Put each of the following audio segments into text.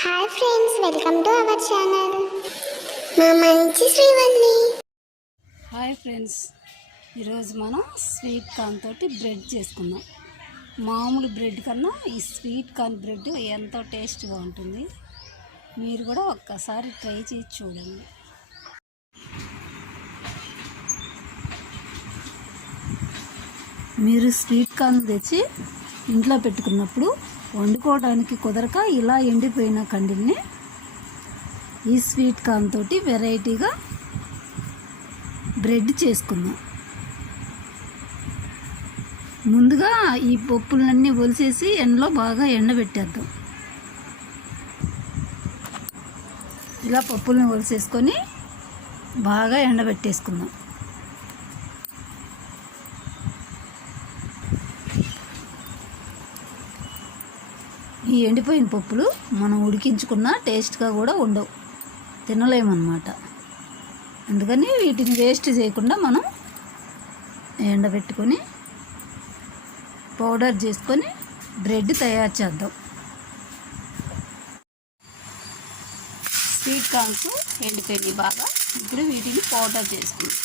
Hi friends, welcome to our channel. మా మంచి Srivalli. Hi friends, ఈరోజు మనం స్వీట్ కార్న్ తోటి బ్రెడ్ చేసుకుందాం. మామూలు బ్రెడ్ కన్నా ఈ స్వీట్ కార్న్ బ్రెడ్ ఎంతో టేస్ట్గా ఉంటుంది. మీరు కూడా ఒక్కసారి ట్రై చేసి చూడండి. మీరు స్వీట్ కార్న్ తెచ్చి ఇంట్లో పెట్టుకున్నప్పుడు వండుకోవడానికి కుదరక ఇలా ఎండిపోయిన కండిల్ని ఈ స్వీట్ కార్న్ తోటి వెరైటీగా బ్రెడ్ చేసుకుందాం. ముందుగా ఈ పప్పులన్నీ ఒలిసేసి ఎండలో బాగా ఎండబెట్టేద్దాం. ఇలా పప్పులను ఒలిసేసుకొని బాగా ఎండబెట్టేసుకుందాం. ఈ ఎండిపోయిన పప్పులు మనం ఉడికించుకున్న టేస్ట్గా కూడా ఉండవు, తినలేమన్నమాట. అందుకని వీటిని వేస్ట్ చేయకుండా మనం ఎండబెట్టుకొని పౌడర్ చేసుకొని బ్రెడ్ తయారు చేద్దాం. స్వీట్ కార్న్స్ ఎండిపోయినాయి బాగా. ఇప్పుడు వీటిని పౌడర్ చేసుకుందాం.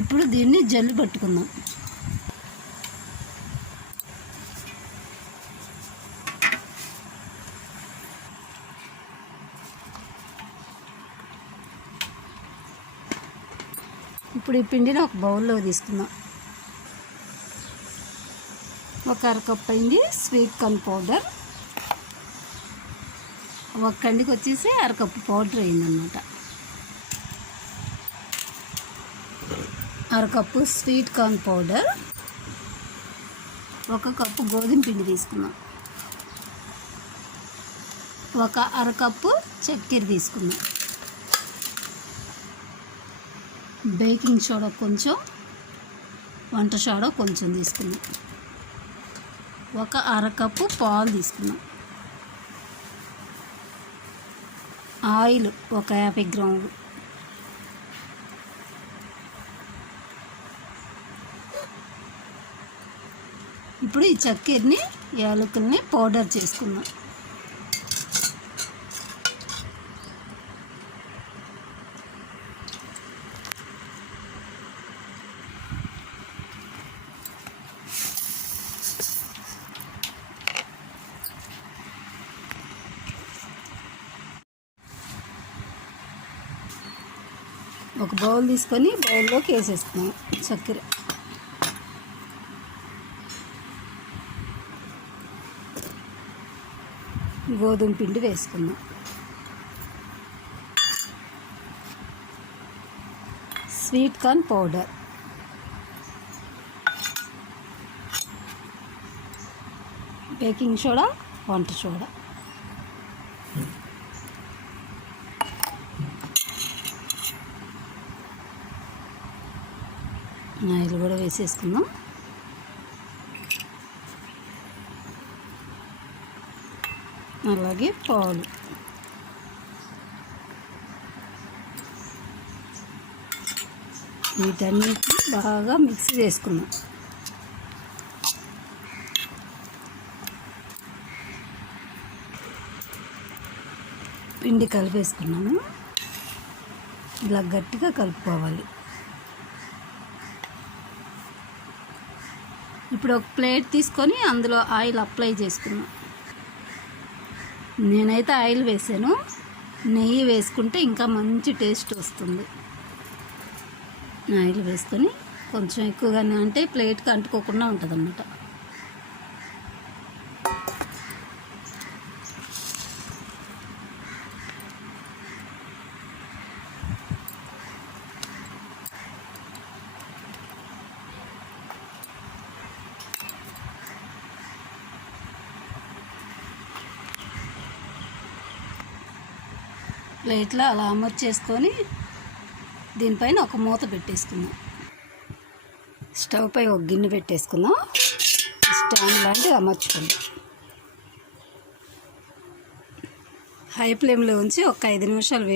ఇప్పుడు దీన్ని జల్లి పట్టుకుందాం. ఇప్పుడు ఈ పిండిని ఒక బౌల్లో తీసుకుందాం. ఒక అరకప్ అయింది స్వీట్ కార్న్ పౌడర్. ఒక కండికి వచ్చేసి అరకప్పు పౌడర్ అయిందన్నమాట. అరకప్పు స్వీట్ కార్న్ పౌడర్, ఒక కప్పు గోధుమ పిండి తీసుకుందాం. ఒక అరకప్పు చక్కెర తీసుకుందాం. బేకింగ్ సోడా కొంచెం, వంట సోడా కొంచెం తీసుకుందాం. ఒక అరకప్పు పాలు తీసుకుందాం. ఆయిల్ ఒక 50 గ్రాములు. ఇప్పుడు ఈ చక్కెరని, యాలకుల్ని పౌడర్ చేసుకుందాం. ఒక బౌల్ తీసుకొని బౌల్లోకి వేసేస్తున్నాం చక్కెర. గోధుమ పిండి వేసుకుందాం. Sweet corn powder, baking soda, వంట సోడా, ఆయిల్ కూడా వేసేసుకుందాం. అలాగే పాలు. వీటన్నిటిని బాగా మిక్స్ చేసుకుందాం. పిండి కలిపేసుకున్నాము. ఇలా గట్టిగా కలుపుకోవాలి. ఇప్పుడు ఒక ప్లేట్ తీసుకొని అందులో ఆయిల్ అప్లై చేసుకున్నాం. నేనైతే ఆయిల్ వేసాను. నెయ్యి వేసుకుంటే ఇంకా మంచి టేస్ట్ వస్తుంది. ఆయిల్ వేసుకొని కొంచెం ఎక్కువగానే, అంటే ప్లేట్కి అంటుకోకుండా ఉంటుంది అన్నమాట. ప్లేట్లో అలా అమర్చేసుకొని దీనిపైన ఒక మూత పెట్టేసుకుందాం. స్టవ్ పై ఒక గిన్నె పెట్టేసుకుందాం. స్టాండ్ లాంటిది అమర్చుకుందాం. హై ఫ్లేమ్లో ఉంచి ఒక 5 నిమిషాలు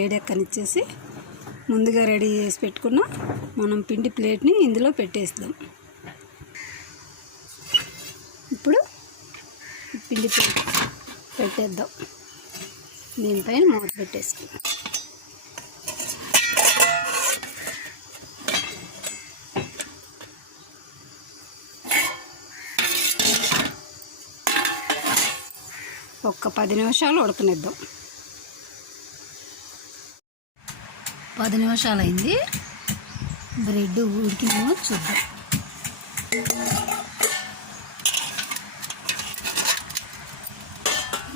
ముందుగా రెడీ చేసి పెట్టుకున్న మనం పిండి ప్లేట్ని ఇందులో పెట్టేస్తాం. ఇప్పుడు పిండి పెట్టేద్దాం. దీనిపైన మూత పెట్టేసుకుందాం. ఒక్క 10 నిమిషాలు ఉడకనిద్దాం. 10 నిమిషాలు అయింది. బ్రెడ్ ఉడికిందేమో చూద్దాం.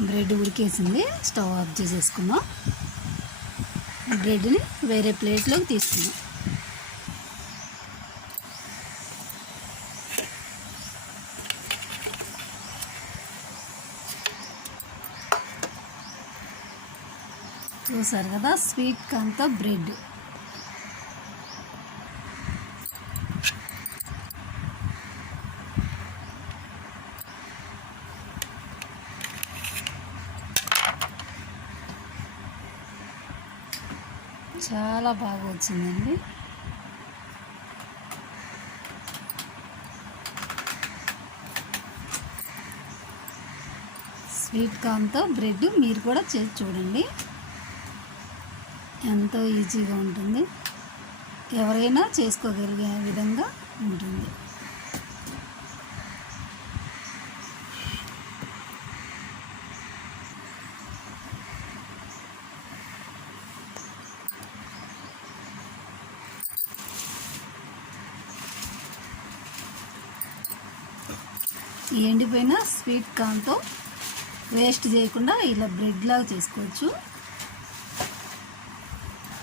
బ్రెడ్ ఉడికేసింది. స్టవ్ ఆఫ్ చేసేసుకుందాం. బ్రెడ్ని వేరే ప్లేట్లోకి తీసుకుందాం. చూసారు కదా, స్వీట్ కార్న్తో బ్రెడ్. చాలా బాగా వచ్చిందండి. స్వీట్ కార్న్తో బ్రెడ్ మీరు కూడా చేసి చూడండి. ఎంతో ఈజీగా ఉంటుంది. ఎవరైనా చేసుకోగలిగే విధంగా ఉంటుంది. ఈ ఎండిపోయిన స్వీట్ కార్న్తో వేస్ట్ చేయకుండా ఇలా బ్రెడ్ లాగా చేసుకోవచ్చు.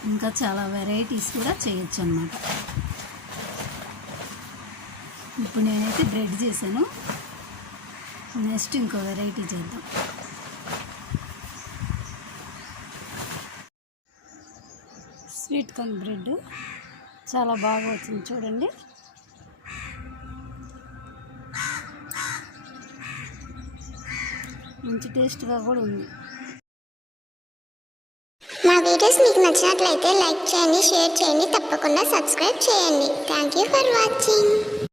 ఇంకా చాలా వెరైటీస్ కూడా చేయొచ్చు అన్నమాట. ఇప్పుడు నేనైతే బ్రెడ్ చేశాను. నెక్స్ట్ ఇంకో వెరైటీ చేద్దాం. స్వీట్ కార్న్ బ్రెడ్ చాలా బాగా వచ్చింది చూడండి. మంచి టేస్ట్గా కూడా ఉంది. మా వీడియోస్ మీకు నచ్చినట్లయితే లైక్ చేయండి, షేర్ చేయండి, తప్పకుండా సబ్స్క్రైబ్ చేయండి. Thank you for watching.